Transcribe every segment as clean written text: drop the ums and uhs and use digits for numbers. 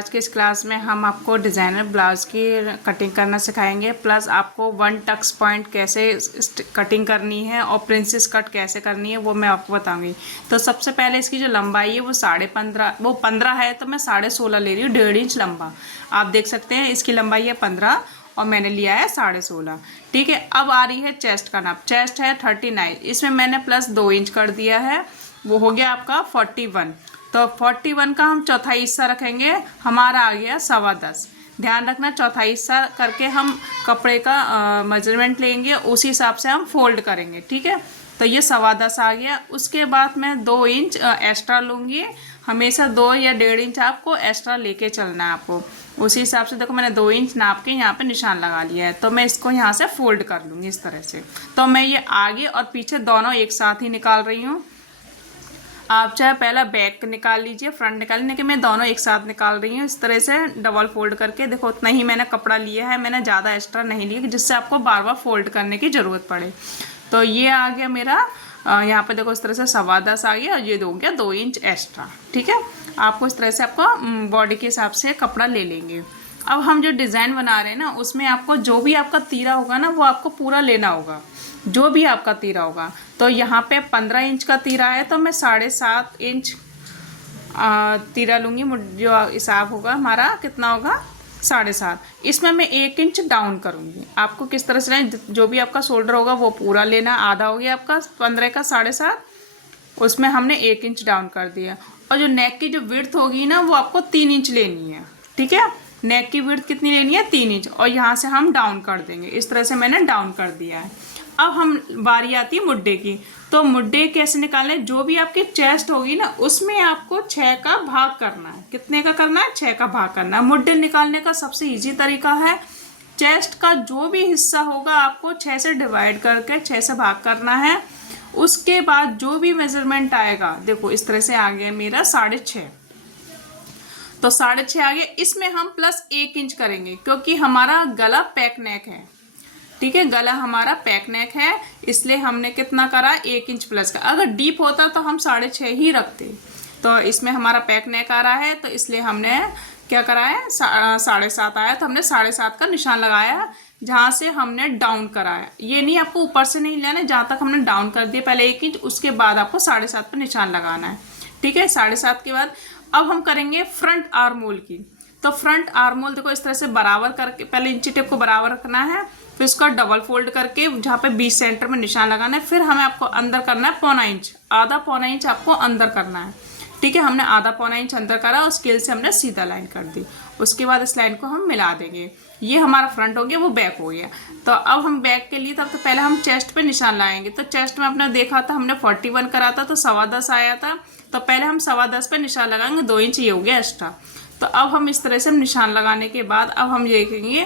आज के इस क्लास में हम आपको डिज़ाइनर ब्लाउज़ की कटिंग करना सिखाएंगे, प्लस आपको वन टक्स पॉइंट कैसे कटिंग करनी है और प्रिंसेस कट कैसे करनी है वो मैं आपको बताऊंगी। तो सबसे पहले इसकी जो लंबाई है वो 15 है, तो मैं 16.5 ले रही हूँ, 1.5 इंच लंबा। आप देख सकते हैं इसकी लंबाई है 15 और मैंने लिया है 16.5। ठीक है, अब आ रही है चेस्ट का नाप। चेस्ट है 39, इसमें मैंने प्लस 2 इंच कर दिया है, वो हो गया आपका 41। तो 41 का हम चौथाई हिस्सा रखेंगे, हमारा आ गया 10.25। ध्यान रखना, चौथाई हिस्सा करके हम कपड़े का मेजरमेंट लेंगे, उसी हिसाब से हम फोल्ड करेंगे। ठीक है, तो ये 10.25 आ गया। उसके बाद मैं 2 इंच एक्स्ट्रा लूँगी। हमेशा 2 या 1.5 इंच आपको एक्स्ट्रा लेके चलना है आपको। उसी हिसाब से देखो मैंने 2 इंच नाप के यहाँ पे निशान लगा लिया है, तो मैं इसको यहाँ से फोल्ड कर लूँगी इस तरह से। तो मैं ये आगे और पीछे दोनों एक साथ ही निकाल रही हूँ। आप चाहे पहला बैक निकाल लीजिए, फ्रंट निकाल, लेकिन मैं दोनों एक साथ निकाल रही हूँ इस तरह से डबल फोल्ड करके। देखो उतना ही मैंने कपड़ा लिया है, मैंने ज़्यादा एक्स्ट्रा नहीं लिया जिससे आपको बार बार फोल्ड करने की ज़रूरत पड़े। तो ये आ गया मेरा यहाँ पे, देखो इस तरह से 10.25 आ गया और ये हो गया 2 इंच एक्स्ट्रा। ठीक है, आपको इस तरह से आपको बॉडी के हिसाब से कपड़ा ले लेंगे। अब हम जो डिज़ाइन बना रहे हैं ना, उसमें आपको जो भी आपका तीरा होगा ना वो आपको पूरा लेना होगा, जो भी आपका तीरा होगा। तो यहाँ पे 15 इंच का तीरा है, तो मैं 7.5 इंच तीरा लूँगी। जो हिसाब होगा हमारा कितना होगा 7.5, इसमें मैं 1 इंच डाउन करूँगी। आपको किस तरह से जो भी आपका शोल्डर होगा वो पूरा लेना। आधा हो गया आपका 15 का 7.5, उसमें हमने 1 इंच डाउन कर दिया। और जो नेक की जो विड्थ होगी ना वो आपको 3 इंच लेनी है। ठीक है, नेक की विड्थ कितनी लेनी है 3 इंच, और यहाँ से हम डाउन कर देंगे। इस तरह से मैंने डाउन कर दिया है। अब हम बारी आती है मुड्डे की। तो मुड्डे कैसे निकालने, जो भी आपकी चेस्ट होगी ना उसमें आपको 6 का भाग करना है। कितने का करना है, 6 का भाग करना है। मुड्डे निकालने का सबसे इजी तरीका है, चेस्ट का जो भी हिस्सा होगा आपको 6 से डिवाइड करके 6 से भाग करना है। उसके बाद जो भी मेजरमेंट आएगा, देखो इस तरह से आ गया मेरा 6.5, तो 6.5 आ गया। इसमें हम प्लस 1 इंच करेंगे क्योंकि हमारा गला पैक नेक है। ठीक है, गला हमारा पैक नेक है, इसलिए हमने कितना करा 1 इंच प्लस का। अगर डीप होता तो हम 6.5 ही रखते, तो इसमें हमारा पैक नेक आ रहा है, तो इसलिए हमने क्या करा है 7.5 आया, तो हमने 7.5 का निशान लगाया जहाँ से हमने डाउन कराया। ये नहीं आपको ऊपर से नहीं लेना है, जहाँ तक हमने डाउन कर दिया पहले 1 इंच, उसके बाद आपको 7.5 पर निशान लगाना है। ठीक है, 7.5 के बाद अब हम करेंगे फ्रंट आर्म होल की। तो फ्रंट आर्म होल देखो इस तरह से बराबर करके, पहले इंची टेप को बराबर रखना है, फिर उसका डबल फोल्ड करके जहाँ पे 20 सेंटर में निशान लगाना है। फिर हमें आपको अंदर करना है 1.25 इंच, आधा 1.25 इंच आपको अंदर करना है। ठीक है, हमने आधा 1.25 इंच अंदर करा और स्केल से हमने सीधा लाइन कर दी। उसके बाद इस लाइन को हम मिला देंगे। ये हमारा फ्रंट हो गया, वो बैक हो गया। तो अब हम बैक के लिए, तब तो पहले हम चेस्ट पे निशान लाएंगे। तो चेस्ट में अपना देखा था हमने 41 करा था, तो 10.25 आया था। तो पहले हम 10.25 पे निशान लगाएंगे, 2 इंच ये हो गया एक्स्ट्रा। तो अब हम इस तरह से निशान लगाने के बाद अब हम देखेंगे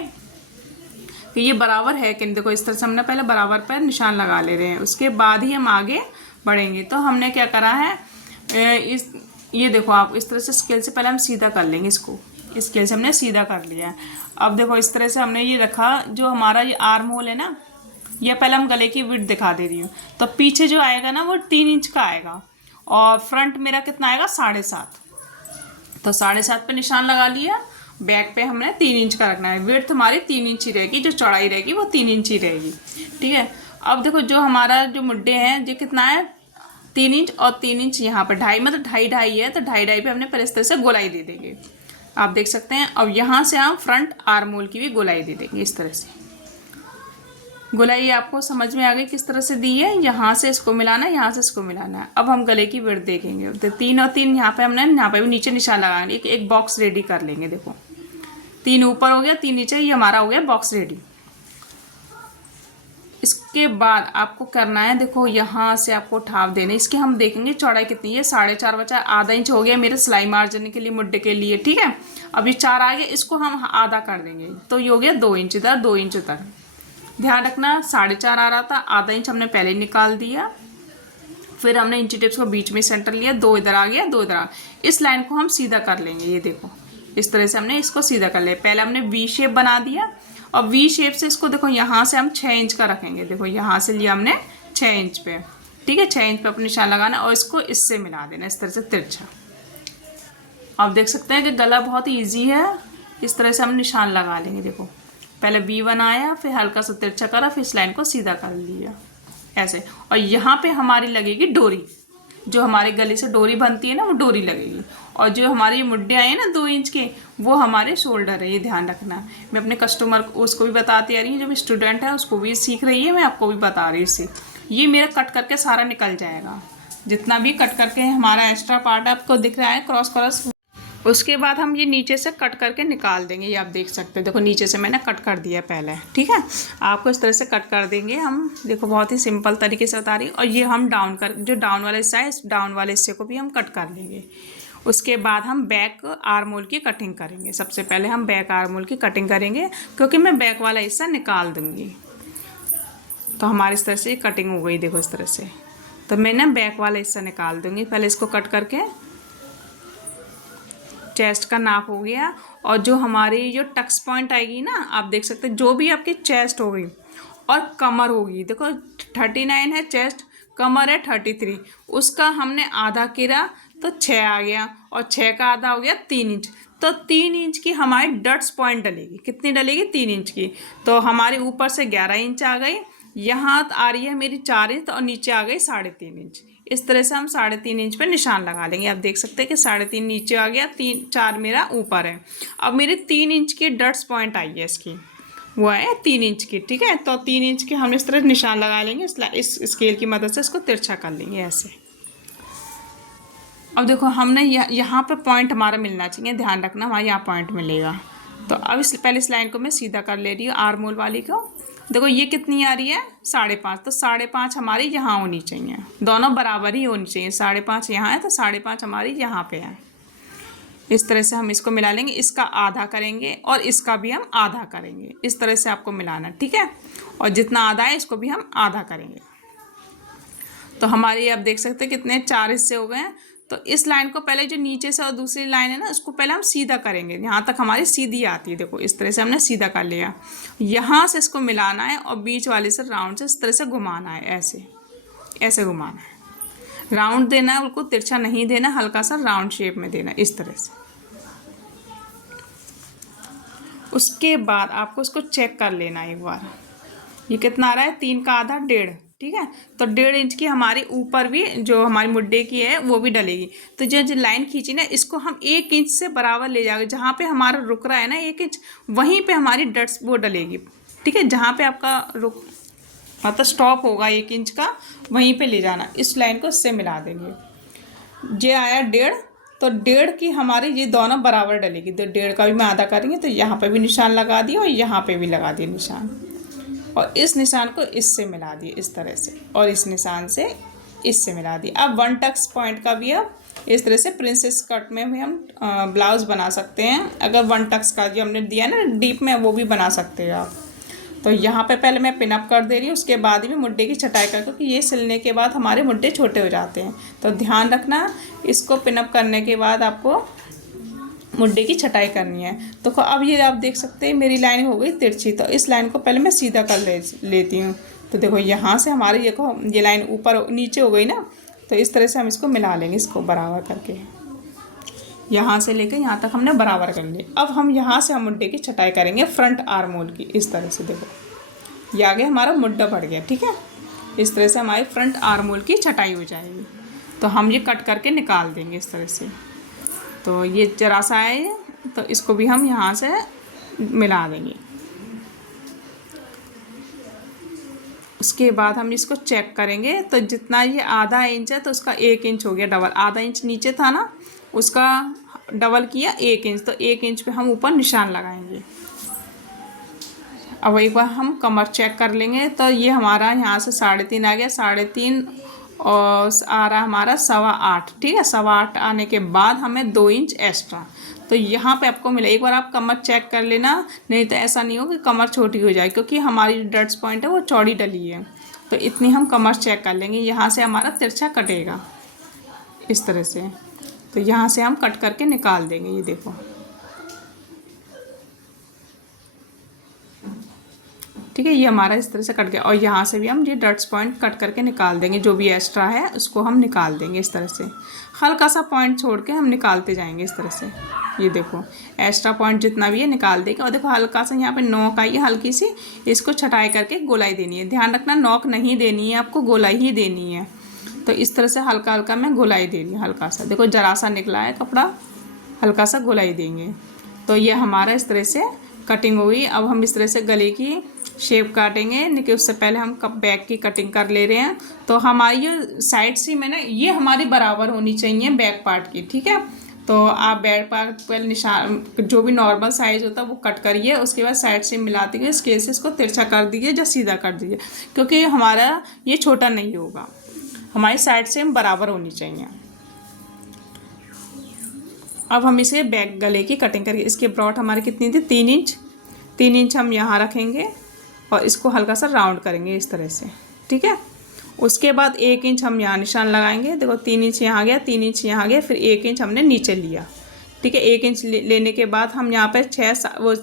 कि ये बराबर है कि नहीं। देखो इस तरह से हमने पहले बराबर पर निशान लगा ले रहे हैं, उसके बाद ही हम आगे बढ़ेंगे। तो हमने क्या करा है, ये देखो आप इस तरह से स्केल से पहले हम सीधा कर लेंगे, इसको स्केल से हमने सीधा कर लिया है। अब देखो इस तरह से हमने ये रखा, जो हमारा ये आर्म होल है ना, ये पहले हम गले की विड्थ दिखा दे रही हूँ। तो पीछे जो आएगा ना वो 3 इंच का आएगा, और फ्रंट मेरा कितना आएगा 7.5। तो 7.5 पे निशान लगा लिया। बैक पे हमने 3 इंच का रखना है। विड्थ हमारी 3 इंच ही रहेगी, जो चौड़ाई रहेगी वो 3 इंच ही रहेगी। ठीक है, अब देखो जो हमारा जो मुड्डे हैं जो कितना है 3 इंच, और 3 इंच यहाँ पर 2.5, मतलब 2.5 है, तो 2.5 पे हमने पहले इस तरह से गोलाई दे देंगे। आप देख सकते हैं। अब यहाँ से हम फ्रंट आर्म होल की भी गोलाई दे देंगे इस तरह से। गोलाई आपको समझ में आ गई किस तरह से दी है, यहाँ से इसको मिलाना है, यहाँ से इसको मिलाना है। अब हम गले की विड्थ देखेंगे, तो 3 और 3 यहाँ पे हमने, यहाँ पे भी नीचे निशान लगाएंगे। एक बॉक्स रेडी कर लेंगे। देखो 3 ऊपर हो गया, 3 नीचे, ये हमारा हो गया बॉक्स रेडी। इसके बाद आपको करना है, देखो यहाँ से आपको ठाव देने, इसके हम देखेंगे चौड़ाई कितनी है। 4.5 बचा, आधा इंच हो गया मेरे सिलाई मार्जिन के लिए, मुड्डे के लिए। ठीक है, अब ये 4 आ गया, इसको हम आधा कर देंगे, तो ये हो गया 2 इंच इधर, 2 इंच उधर। ध्यान रखना 4.5 आ रहा था, आधा इंच हमने पहले ही निकाल दिया। फिर हमने इंची टेप्स को बीच में सेंटर लिया, 2 इधर आ गया, 2 इधर आ। इस लाइन को हम सीधा कर लेंगे। ये देखो इस तरह से हमने इसको सीधा कर लिया। पहले हमने वी शेप बना दिया, और वी शेप से इसको देखो यहाँ से हम 6 इंच का रखेंगे। देखो यहाँ से लिया हमने 6 इंच पे। ठीक है, 6 इंच पे अपना निशान लगाना और इसको इससे मिला देना इस तरह से तिरछा। आप देख सकते हैं कि गला बहुत ईजी है। इस तरह से हम निशान लगा लेंगे। देखो पहले V बनाया, फिर हल्का सा तिरछा करा, फिर इस लाइन को सीधा कर लिया ऐसे। और यहाँ पे हमारी लगेगी डोरी, जो हमारे गले से डोरी बनती है ना, वो डोरी लगेगी। और जो हमारे ये मुड्डे आए हैं ना 2 इंच के, वो हमारे शोल्डर है, ये ध्यान रखना। मैं अपने कस्टमर को उसको भी बताती आ रही हूँ, जो भी स्टूडेंट है उसको भी सीख रही है, मैं आपको भी बता रही हूँ इससे। ये मेरा कट करके सारा निकल जाएगा, जितना भी कट करके हमारा एक्स्ट्रा पार्ट आपको दिख रहा है क्रॉस क्रॉस। उसके बाद हम ये नीचे से कट करके निकाल देंगे। ये आप देख सकते हो, देखो नीचे से मैंने कट कर दिया पहले, ठीक है। आपको इस तरह से कट कर देंगे हम। देखो बहुत ही सिंपल तरीके से बता रही हूँ। और ये हम डाउन कर, जो डाउन वाला हिस्सा है, इस डाउन वाले हिस्से को भी हम कट कर लेंगे। उसके बाद हम बैक आर्म होल की कटिंग करेंगे। सबसे पहले हम बैक आर्म होल की कटिंग करेंगे, क्योंकि मैं बैक वाला हिस्सा निकाल दूँगी। तो हमारी इस तरह से कटिंग हो गई, देखो इस तरह से। तो मैं ना बैक वाला हिस्सा निकाल दूँगी। पहले इसको कट करके चेस्ट का नाप हो गया। और जो हमारी जो टक्स पॉइंट आएगी ना, आप देख सकते हैं, जो भी आपकी चेस्ट होगी और कमर होगी, देखो 39 है चेस्ट, कमर है 33, उसका हमने आधा किया तो 6 आ गया, और 6 का आधा हो गया 3 इंच। तो 3 इंच की हमारी डट्स पॉइंट डलेगी। कितनी डलेगी? 3 इंच की। तो हमारे ऊपर से 11 इंच आ गई, यहाँ आ रही है मेरी 4 इंच, और नीचे आ गई 3.5 इंच। इस तरह से हम 3.5 इंच पे निशान लगा लेंगे। आप देख सकते हैं कि 3.5 नीचे आ गया, 4 मेरा ऊपर है। अब मेरे 3 इंच की डट्स पॉइंट आई है इसकी, वो है 3 इंच की, ठीक है। तो 3 इंच के हम इस तरह निशान लगा लेंगे। इस स्केल की मदद से इसको तिरछा कर लेंगे ऐसे। अब देखो हमने यहाँ पे पॉइंट हमारा मिलना चाहिए, ध्यान रखना हमारा यहाँ पॉइंट मिलेगा। तो अब पहले इस लाइन को मैं सीधा कर ले रही हूँ आर्म होल वाली को। देखो ये कितनी आ रही है? 5.5। तो 5.5 हमारी यहाँ होनी चाहिए, दोनों बराबर ही होनी चाहिए। 5.5 यहाँ है तो 5.5 हमारी यहाँ पे है। इस तरह से हम इसको मिला लेंगे। इसका आधा करेंगे और इसका भी हम आधा करेंगे। इस तरह से आपको मिलाना, ठीक है। और जितना आधा है इसको भी हम आधा करेंगे। तो हमारे आप देख सकते हैं कितने 4 हिस्से हो गए हैं। तो इस लाइन को पहले, जो नीचे से और दूसरी लाइन है ना, उसको पहले हम सीधा करेंगे। यहाँ तक हमारी सीधी आती है। देखो इस तरह से हमने सीधा कर लिया। यहाँ से इसको मिलाना है और बीच वाले से राउंड से इस तरह से घुमाना है, ऐसे ऐसे घुमाना है। राउंड देना है, उनको तिरछा नहीं देना, हल्का सा राउंड शेप में देना, इस तरह से। उसके बाद आपको इसको चेक कर लेना एक बार, ये कितना आ रहा है? 3 का आधा 1.5, ठीक है। तो 1.5 इंच की हमारी ऊपर भी, जो हमारी मुड्डे की है, वो भी डलेगी। तो जो लाइन खींची ना, इसको हम 1 इंच से बराबर ले जाएंगे। जहाँ पे हमारा रुक रहा है ना 1 इंच, वहीं पे हमारी डट्स वो डलेगी, ठीक है। जहाँ पे आपका रुक मतलब स्टॉप होगा 1 इंच का, वहीं पे ले जाना। इस लाइन को इससे मिला देंगे। ये आया 1.5, तो 1.5 की हमारी ये दोनों बराबर डलेगी। तो 1.5 का भी मैं आधा करेंगे। तो यहाँ पे भी निशान लगा दिया और यहाँ पे भी लगा दिया निशान, और इस निशान को इससे मिला दिए इस तरह से, और इस निशान से इससे मिला दिए। अब 1 टक्स पॉइंट का भी अब इस तरह से प्रिंसेस कट में भी हम ब्लाउज़ बना सकते हैं। अगर 1 टक्स का जो हमने दिया ना डीप में, वो भी बना सकते हैं आप। तो यहाँ पे पहले मैं पिनअप कर दे रही हूँ, उसके बाद ही मुड्डे की छटाई कर, क्योंकि ये सिलने के बाद हमारे मुड्डे छोटे हो जाते हैं। तो ध्यान रखना, इसको पिनअप करने के बाद आपको मुड्डे की छटाई करनी है। तो अब ये आप देख सकते हैं मेरी लाइन हो गई तिरछी। तो इस लाइन को पहले मैं सीधा कर लेती हूँ। तो देखो यहाँ से हमारी देखो ये लाइन ऊपर नीचे हो गई ना। तो इस तरह से हम इसको मिला लेंगे, इसको बराबर करके यहाँ से लेकर यहाँ तक हमने बराबर कर लिया। अब हम यहाँ से हम मुड्डे की छटाई करेंगे फ्रंट आर्म होल की। इस तरह से देखो ये आगे हमारा मुड्डा बढ़ गया, ठीक है। इस तरह से हमारी फ्रंट आर्म होल की छटाई हो जाएगी। तो हम ये कट करके निकाल देंगे इस तरह से। तो ये जरा सा है, तो इसको भी हम यहाँ से मिला देंगे। उसके बाद हम इसको चेक करेंगे। तो जितना ये आधा इंच है, तो उसका 1 इंच हो गया डबल। आधा इंच नीचे था ना, उसका डबल किया 1 इंच। तो 1 इंच पे हम ऊपर निशान लगाएंगे। अब एक बार हम कमर चेक कर लेंगे। तो ये हमारा यहाँ से 3.5 आ गया, 3.5 और आ रहा हमारा 8.25, ठीक है। 8.25 आने के बाद हमें 2 इंच एक्स्ट्रा। तो यहाँ पे आपको मिला। एक बार आप कमर चेक कर लेना, नहीं तो ऐसा नहीं हो कि कमर छोटी हो जाए, क्योंकि हमारी डट्स पॉइंट है वो चौड़ी डली है। तो इतनी हम कमर चेक कर लेंगे। यहाँ से हमारा तिरछा कटेगा इस तरह से। तो यहाँ से हम कट करके निकाल देंगे। ये देखो ठीक है, ये हमारा इस तरह से कट गया। और यहाँ से भी हम ये डॉट्स पॉइंट कट करके निकाल देंगे, जो भी एक्स्ट्रा है उसको हम निकाल देंगे इस तरह से। हल्का सा पॉइंट छोड़ के हम निकालते जाएंगे इस तरह से। ये देखो एक्स्ट्रा पॉइंट जितना भी है निकाल देंगे। और देखो हल्का सा यहाँ पे नोक आई है हल्की सी, इसको छटाई करके गोलाई देनी है। ध्यान रखना नोक नहीं देनी है आपको, गोलाई ही देनी है। तो इस तरह से हल्का हल्का मैं गोलाई दे रही हूँ, हल्का सा। देखो जरा सा निकला है कपड़ा, हल्का सा गोलाई देंगे। तो ये हमारा इस तरह से कटिंग हुई। अब हम इस तरह से गले की शेप काटेंगे, लेकिन उससे पहले हम बैक की कटिंग कर ले रहे हैं। तो हमारी ये साइड से मैंने ये हमारी बराबर होनी चाहिए बैक पार्ट की, ठीक है। तो आप बैक पार्ट पहले निशान जो भी नॉर्मल साइज़ होता है वो कट करिए, उसके बाद साइड से मिलाते हुए स्केल से इसको तिरछा कर दीजिए या सीधा कर दीजिए, क्योंकि हमारा ये छोटा नहीं होगा। हमारी साइड से बराबर होनी चाहिए। अब हम इसे बैक गले की कटिंग करेंगे। इसकी ब्रॉड हमारी कितनी थी, 3 इंच। 3 इंच हम यहाँ रखेंगे और इसको हल्का सा राउंड करेंगे इस तरह से, ठीक है। उसके बाद 1 इंच हम यहाँ निशान लगाएंगे। देखो 3 इंच यहाँ गया, 3 इंच यहाँ गया, फिर 1 इंच हमने नीचे लिया, ठीक है। 1 इंच लेने के बाद हम यहाँ पर 6 वो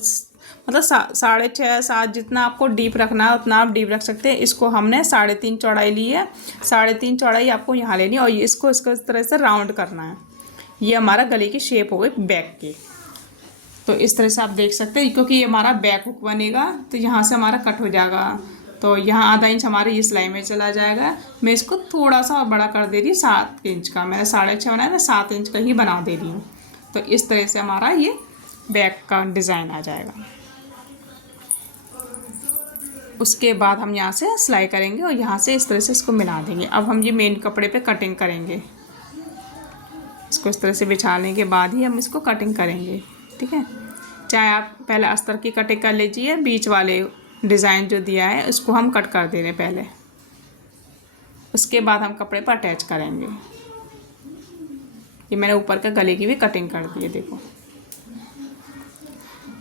मतलब 6.5 7 जितना आपको डीप रखना है उतना आप डीप रख सकते हैं। इसको हमने 3.5 चौड़ाई ली है। 3.5 चौड़ाई आपको यहाँ लेनी है और इसको इस तरह से राउंड करना है। ये हमारा गले की शेप हो गई बैक की। तो इस तरह से आप देख सकते हैं, क्योंकि ये हमारा बैक हुक बनेगा तो यहाँ से हमारा कट हो जाएगा। तो यहाँ आधा इंच हमारे ये सिलाई में चला जाएगा। मैं इसको थोड़ा सा और बड़ा कर दे रही हूँ, 7 इंच का। मैंने 6.5 बनाया था, 7 इंच का ही बना दे रही हूँ। तो इस तरह से हमारा ये बैक का डिज़ाइन आ जाएगा। उसके बाद हम यहाँ से सिलाई करेंगे और यहाँ से इस तरह से इसको मिला देंगे। अब हम ये मेन कपड़े पे कटिंग करेंगे। इसको इस तरह से बिछाने के बाद ही हम इसको कटिंग करेंगे, ठीक है। चाहे आप पहले अस्तर की कटिंग कर लीजिए, बीच वाले डिज़ाइन जो दिया है उसको हम कट कर दे रहे हैं पहले। उसके बाद हम कपड़े पर अटैच करेंगे। ये मैंने ऊपर का गले की भी कटिंग कर दी है, देखो।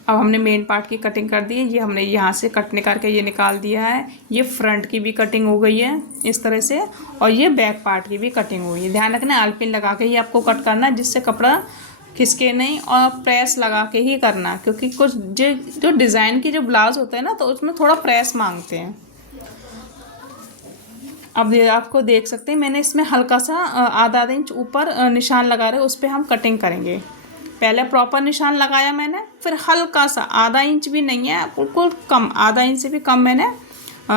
अब हमने मेन पार्ट की कटिंग कर दी है। ये हमने यहाँ से कटने करके ये निकाल दिया है। ये फ्रंट की भी कटिंग हो गई है इस तरह से, और ये बैक पार्ट की भी कटिंग हुई है। ध्यान रखना आलपिन लगा के ही आपको कट करना है, जिससे कपड़ा खिसके नहीं, और प्रेस लगा के ही करना, क्योंकि कुछ जो डिज़ाइन की जो ब्लाउज होता है ना तो उसमें थोड़ा प्रेस मांगते हैं। अब ये आपको देख सकते हैं मैंने इसमें हल्का सा आधा इंच ऊपर निशान लगा रहे, उस पर हम कटिंग करेंगे। पहले प्रॉपर निशान लगाया मैंने, फिर हल्का सा आधा इंच भी नहीं है, बिल्कुल कम, आधा इंच से भी कम मैंने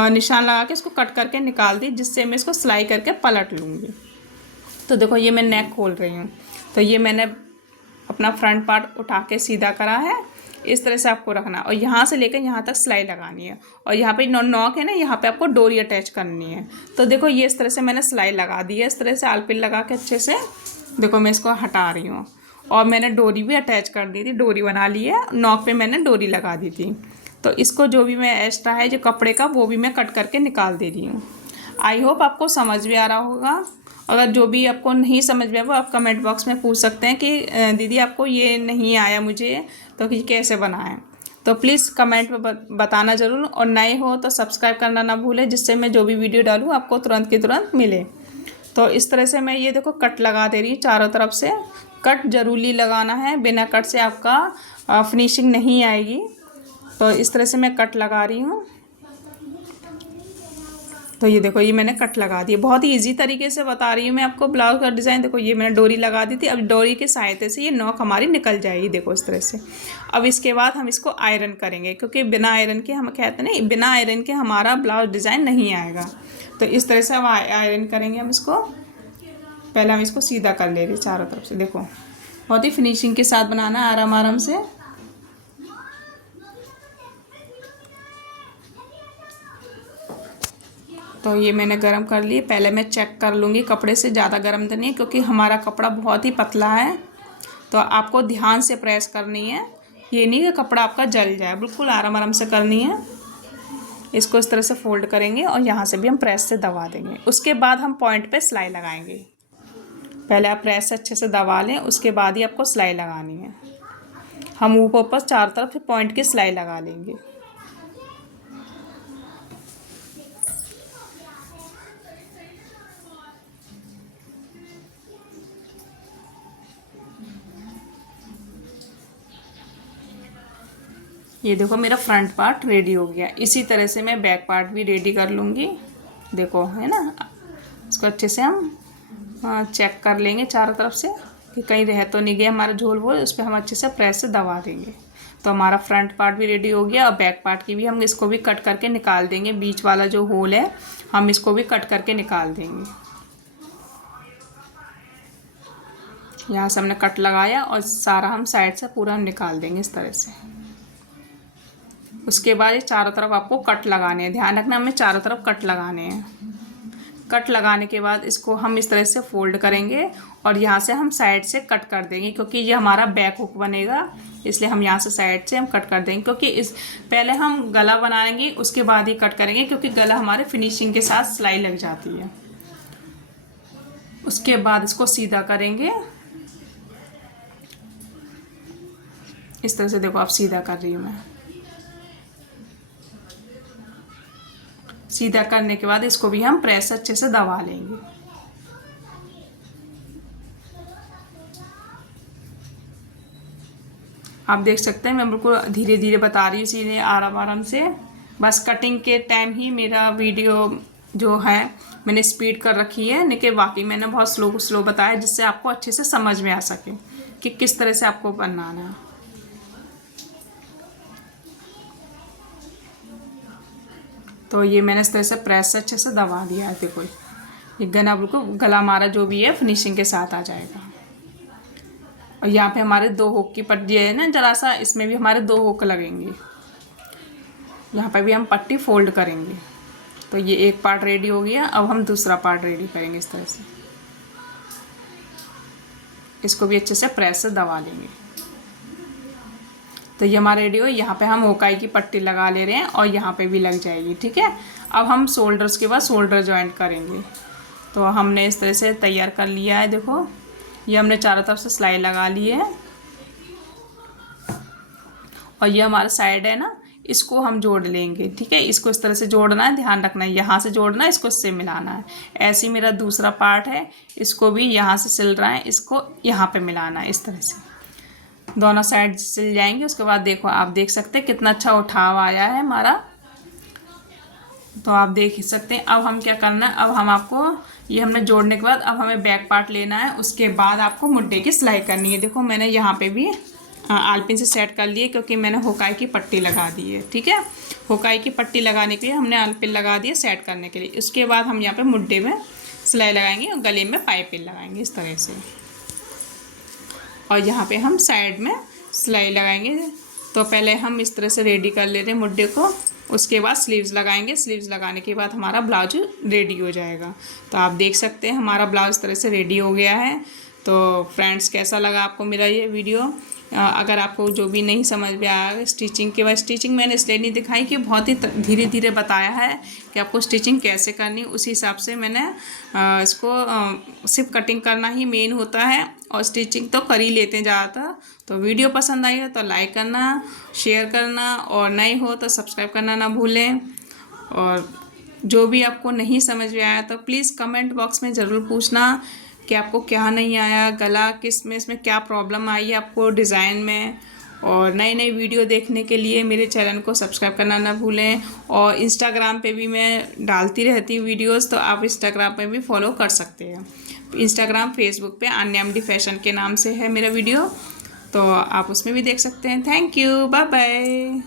निशान लगा के इसको कट करके निकाल दी, जिससे मैं इसको सिलाई करके पलट लूँगी। तो देखो ये मैं नेक खोल रही हूँ। तो ये मैंने अपना फ्रंट पार्ट उठा के सीधा करा है। इस तरह से आपको रखना और यहाँ से लेकर यहाँ तक सिलाई लगानी है। और यहाँ पे नॉक है ना, यहाँ पे आपको डोरी अटैच करनी है। तो देखो ये इस तरह से मैंने सिलाई लगा दी है, इस तरह से आलपिन लगा के अच्छे से। देखो मैं इसको हटा रही हूँ और मैंने डोरी भी अटैच कर दी थी, डोरी बना ली है। नॉक पे मैंने डोरी लगा दी थी। तो इसको जो भी मैं एक्स्ट्रा है जो कपड़े का, वो भी मैं कट करके निकाल दे रही हूँ। आई होप आपको समझ भी आ रहा होगा। अगर जो भी आपको नहीं समझ में आया वो आप कमेंट बॉक्स में पूछ सकते हैं कि दीदी आपको ये नहीं आया मुझे, तो कि कैसे बनाएं। तो प्लीज़ कमेंट में बताना ज़रूर, और नए हो तो सब्सक्राइब करना ना भूलें, जिससे मैं जो भी वीडियो डालूँ आपको तुरंत की तुरंत मिले। तो इस तरह से मैं ये देखो कट लगा दे रही हूँ चारों तरफ से। कट ज़रूरी लगाना है, बिना कट से आपका फिनिशिंग नहीं आएगी। तो इस तरह से मैं कट लगा रही हूँ। तो ये देखो ये मैंने कट लगा दी। बहुत ही इजी तरीके से बता रही हूँ मैं आपको ब्लाउज का डिज़ाइन। देखो ये मैंने डोरी लगा दी थी, अब डोरी की सहायता से ये नॉक हमारी निकल जाएगी, देखो इस तरह से। अब इसके बाद हम इसको आयरन करेंगे, क्योंकि बिना आयरन के हम कहते हैं ना, बिना आयरन के हमारा ब्लाउज डिज़ाइन नहीं आएगा। तो इस तरह से हम आयरन करेंगे हम इसको। पहले हम इसको सीधा कर ले रहे चारों तरफ से। देखो बहुत ही फिनिशिंग के साथ बनाना है, आराम आराम से। तो ये मैंने गरम कर लिए। पहले मैं चेक कर लूँगी कपड़े से, ज़्यादा गरम तो नहीं, क्योंकि हमारा कपड़ा बहुत ही पतला है। तो आपको ध्यान से प्रेस करनी है, ये नहीं कि कपड़ा आपका जल जाए, बिल्कुल आराम आराम से करनी है। इसको इस तरह से फोल्ड करेंगे और यहाँ से भी हम प्रेस से दबा देंगे। उसके बाद हम पॉइंट पे सिलाई लगाएंगे। पहले आप प्रेस से अच्छे से दबा लें, उसके बाद ही आपको सिलाई लगानी है। हम ऊपर चारों तरफ पॉइंट की सिलाई लगा लेंगे। ये देखो मेरा फ्रंट पार्ट रेडी हो गया। इसी तरह से मैं बैक पार्ट भी रेडी कर लूँगी। देखो है ना, इसको अच्छे से हम चेक कर लेंगे चारों तरफ से कि कहीं रह तो नहीं गया हमारा झोल वोल, उस पर हम अच्छे से प्रेस से दबा देंगे। तो हमारा फ्रंट पार्ट भी रेडी हो गया और बैक पार्ट की भी हम इसको भी कट करके निकाल देंगे। बीच वाला जो होल है हम इसको भी कट करके निकाल देंगे। यहाँ से हमने कट लगाया और सारा हम साइड से पूरा हम निकाल देंगे इस तरह से। उसके बाद ये चारों तरफ आपको कट लगाने हैं, ध्यान रखना हमें चारों तरफ कट लगाने हैं। कट लगाने के बाद इसको हम इस तरह से फोल्ड करेंगे और यहाँ से हम साइड से कट कर देंगे, क्योंकि ये हमारा बैक हुक बनेगा, इसलिए हम यहाँ से साइड से हम कट कर देंगे। क्योंकि इस पहले हम गला बनाएंगे उसके बाद ही कट करेंगे, क्योंकि गला हमारे फिनिशिंग के साथ सिलाई लग जाती है। उसके बाद इसको सीधा करेंगे इस तरह से। देखो आप सीधा कर रही हूँ मैं। सीधा करने के बाद इसको भी हम प्रेस अच्छे से दबा लेंगे। आप देख सकते हैं मैं बिल्कुल धीरे धीरे बता रही हूँ, इसीलिए आराम आराम से। बस कटिंग के टाइम ही मेरा वीडियो जो है मैंने स्पीड कर रखी है, नहीं कि वाकई मैंने बहुत स्लो बताया, जिससे आपको अच्छे से समझ में आ सके कि किस तरह से आपको बनाना है। तो ये मैंने इस तरह से प्रेस से अच्छे से दबा दिया है। देखो ये गला हमारा जो भी है फिनिशिंग के साथ आ जाएगा। और यहाँ पे हमारे 2 हुक की पट्टी है ना, जरा सा इसमें भी हमारे 2 हुक लगेंगे। यहाँ पे भी हम पट्टी फोल्ड करेंगे। तो ये एक पार्ट रेडी हो गया। अब हम दूसरा पार्ट रेडी करेंगे इस तरह से। इसको भी अच्छे से प्रेस से दबा लेंगे। तो ये हमारा रेडी हो। यहाँ पे हम होकाई की पट्टी लगा ले रहे हैं और यहाँ पे भी लग जाएगी, ठीक है। अब हम शोल्डर्स के बाद शोल्डर जॉइंट करेंगे। तो हमने इस तरह से तैयार कर लिया है। देखो ये हमने चारों तरफ से सिलाई लगा ली है और ये हमारा साइड है ना, इसको हम जोड़ लेंगे, ठीक है। इसको इस तरह से जोड़ना है, ध्यान रखना है, यहाँ से जोड़ना है, इसको इससे मिलाना है। ऐसे ही मेरा दूसरा पार्ट है, इसको भी यहाँ से सिल रहा है, इसको यहाँ पे मिलाना है। इस तरह से दोनों साइड सिल जाएंगे। उसके बाद देखो आप देख सकते हैं कितना अच्छा उठाव आया है हमारा। तो आप देख सकते हैं। अब हम क्या करना है, अब हम आपको ये हमने जोड़ने के बाद अब हमें बैक पार्ट लेना है। उसके बाद आपको मुड्ढे की सिलाई करनी है। देखो मैंने यहाँ पे भी आलपिन से सेट कर लिए, क्योंकि मैंने होकाई की पट्टी लगा दी है, ठीक है। होकाई की पट्टी लगाने के लिए हमने आलपिन लगा दिया सेट करने के लिए। उसके बाद हम यहाँ पे मुड्ढे में सिलाई लगाएंगे और गले में पाइपिंग लगाएंगे इस तरह से। और यहाँ पे हम साइड में सिलाई लगाएंगे। तो पहले हम इस तरह से रेडी कर ले रहे हैं मुड्ढे को। उसके बाद स्लीव्स लगाएंगे। स्लीव्स लगाने के बाद हमारा ब्लाउज रेडी हो जाएगा। तो आप देख सकते हैं हमारा ब्लाउज इस तरह से रेडी हो गया है। तो फ्रेंड्स कैसा लगा आपको मेरा ये वीडियो? अगर आपको जो भी नहीं समझ में आया स्टिचिंग के बाद, स्टिचिंग मैंने इसलिए नहीं दिखाई कि बहुत ही धीरे धीरे बताया है कि आपको स्टिचिंग कैसे करनी, उसी हिसाब से मैंने इसको सिर्फ कटिंग करना ही मेन होता है और स्टिचिंग तो कर ही लेते हैं ज़्यादातर। तो वीडियो पसंद आई हो तो लाइक करना, शेयर करना और नए हो तो सब्सक्राइब करना ना भूलें। और जो भी आपको नहीं समझ में आया तो प्लीज़ कमेंट बॉक्स में ज़रूर पूछना कि आपको क्या नहीं आया, गला किस में, इसमें क्या प्रॉब्लम आई है आपको डिज़ाइन में। और नई नई वीडियो देखने के लिए मेरे चैनल को सब्सक्राइब करना ना भूलें। और इंस्टाग्राम पे भी मैं डालती रहती हूँ वीडियोस, तो आप इंस्टाग्राम पे भी फॉलो कर सकते हैं। इंस्टाग्राम फेसबुक पे अन्यामडी फैशन के नाम से है मेरा वीडियो, तो आप उसमें भी देख सकते हैं। Thank you, bye bye.